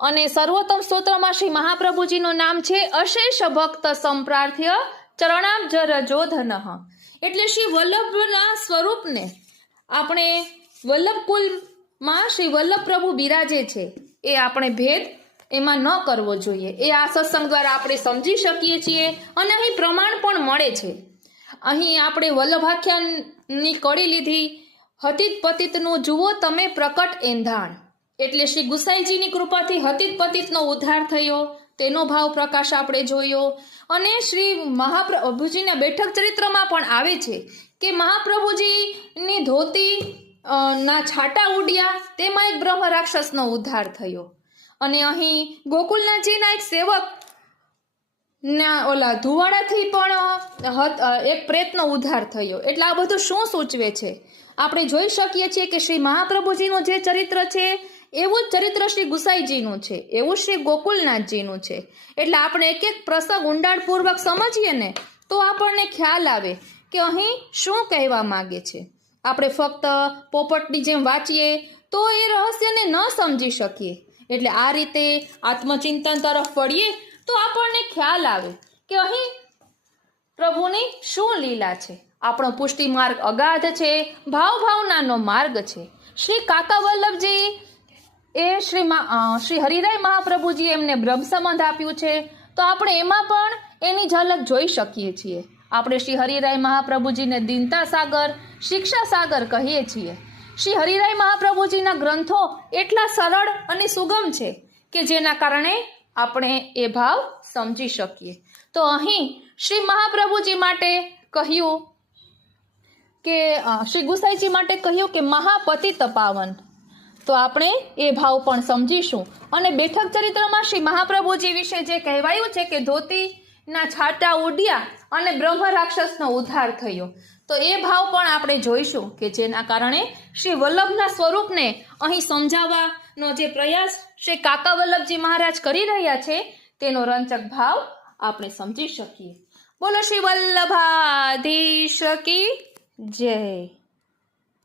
અને સર્વોત્તમ સ્તોત્રમાં શ્રી મહાપ્રભુજીનું નામ છે અશેષ ભક્ત સંપ્રાર્થ્ય ચરણાબ્જ રજોધન એટલે શ્રી વલ્લભના સ્વરૂપને આપણે વલ્લભકુલમાં શ્રી વલ્લભ પ્રભુ બિરાજે છે એ આપણે ભેદ એમાં ન કરવો જોઈએ. એ આ સત્સંગ દ્વારા આપણે સમજી શકીએ છીએ અને અહીં પ્રમાણ પણ મળે છે. અહીં આપણે વલ્લભાખ્યાનની કડી લીધી, હતિત પતિતનું જુઓ તમે પ્રકટ એંધાણ. એટલે શ્રી ગુસાઈજીની કૃપાથી હતિત પતિતનો ઉદ્ધાર થયો, તેનો ભાવ પ્રકાશ આપણે જોયો. અને શ્રી મહાપ્રભુજીના બેઠક ચરિત્રમાં પણ આવે છે કે મહાપ્રભુજીની ધોતી ના છાટા ઉડ્યા, તેમાં એક બ્રહ્મ રાક્ષસનો ઉદ્ધાર થયો. અને અહીં ગોકુલનાથજીના એક સેવક ના ઓલા ધુવાડાથી પણ એક પ્રેતનો ઉદ્ધાર થયો. એટલે આ બધું શું સૂચવે છે? આપણે જોઈ શકીએ છીએ કે શ્રી મહાપ્રભુજીનું જે ચરિત્ર છે એવું જ ચરિત્ર શ્રી ગુસાઈજીનું છે, એવું શ્રી ગોકુલનાથજીનું છે. એટલે આપણે એક એક પ્રસંગ ઊંડાણપૂર્વક સમજીએ ને, તો આપણને ખ્યાલ આવે કે અહીં શું કહેવા માગે છે. આપણે ફક્ત પોપટની જેમ વાંચીએ, તો એ રહસ્યને ન સમજી શકીએ. એટલે આ રીતે આત્મચિંતન તરફ વળીએ, તો આપણને ખ્યાલ આવે કે અહીં પ્રભુની શું લીલા છે. આપણો પુષ્ટિ માર્ગ અગાધ છે ભાવ ભાવનાનો માર્ગ છે. શ્રી કાકા વલ્લભજી એ શ્રી શ્રી હરિરાય મહાપ્રભુજી એમને બ્રહ્મ સંબંધ આપ્યું છે. તો આપણે એમાં પણ એની ઝલક જોઈ શકીએ છીએ. આપણે શ્રી હરિરાય મહાપ્રભુજીને દિનતા સાગર, શિક્ષા સાગર કહીએ છીએ. શ્રી હરિરાય મહાપ્રભુજીના ગ્રંથો એટલા સરળ અને સુગમ છે કે જેના કારણે આપણે એ ભાવ સમજી શકીએ. તો અહીં શ્રી મહાપ્રભુજી માટે કહ્યું કે શ્રી ગુસાઈજી માટે કહ્યું કે મહાપતિ પાવન તો આપણે એ ભાવ પણ સમજીશું. અને બેઠક ચરિત્રમાં શ્રી મહાપ્રભુજી વિશે જે કહેવાયું છે કે ધોતીના છાટા ઉડ્યા અને બ્રહ્મ રાક્ષસનો ઉદ્ધાર થયો. તો એ ભાવ પણ આપણે જોઈશું કે જેના કારણે શ્રી વલ્લભના સ્વરૂપને અહીં સમજાવવાનો જે પ્રયાસ શ્રી કાકા વલ્લભજી મહારાજ કરી રહ્યા છે, તેનો રંચક ભાવ આપણે સમજી શકીએ. બોલો શ્રી વલ્લભાધીશ કી જય.